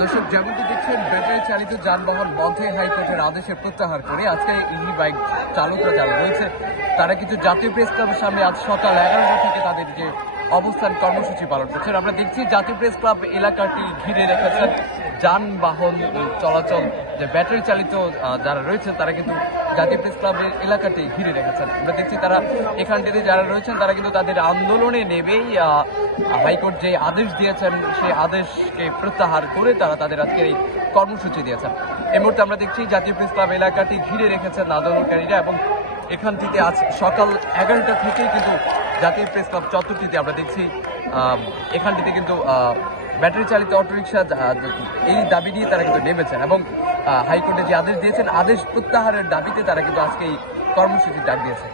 দর্শক যেমনটি দেখছেন ব্যাটারি চালিত যানবাহন বন্ধে হাইকোর্টের আদেশে প্রত্যাহার করে আজকে ইভি বাইক চালকরা যারা রয়েছে তারা কিন্তু জাতীয় প্রেস ক্লাবের সামনে আজ সকাল 11টা থেকে তাদের যে অবস্থান কর্মসূচি পালন করছেন। আমরা দেখছি জাতীয় প্রেস ক্লাব এলাকাটি ঘিরে রেখেছেন যানবাহন চলাচল, যে ব্যাটারি চালিত যারা রয়েছেন তারা কিন্তু জাতীয় প্রেস ক্লাবের এলাকাটি ঘিরে রেখেছেন। আমরা দেখছি তারা এখানটিতে যারা রয়েছেন তারা কিন্তু তাদের আন্দোলনে নেমেই হাইকোর্ট যে আদেশ দিয়েছেন সেই আদেশকে প্রত্যাহার করে তারা তাদের আজকের এই কর্মসূচি দিয়েছেন। এই মুহূর্তে আমরা দেখছি জাতীয় প্রেস ক্লাব এলাকাটি ঘিরে রেখেছেন আন্দোলনকারীরা এবং এখান থেকে আজ সকাল 11টা থেকেই কিন্তু জাতীয় প্রেস ক্লাব চত্বরটিতে আমরা দেখছি এখানটিতে কিন্তু ব্যাটারি চালিত অটোরিকশা এই দাবি নিয়ে তারা কিন্তু নেমেছেন এবং হাইকোর্টে যে আদেশ দিয়েছেন আদেশ প্রত্যাহারের দাবিতে তারা কিন্তু আজকে এই কর্মসূচি ডাক দিয়েছে।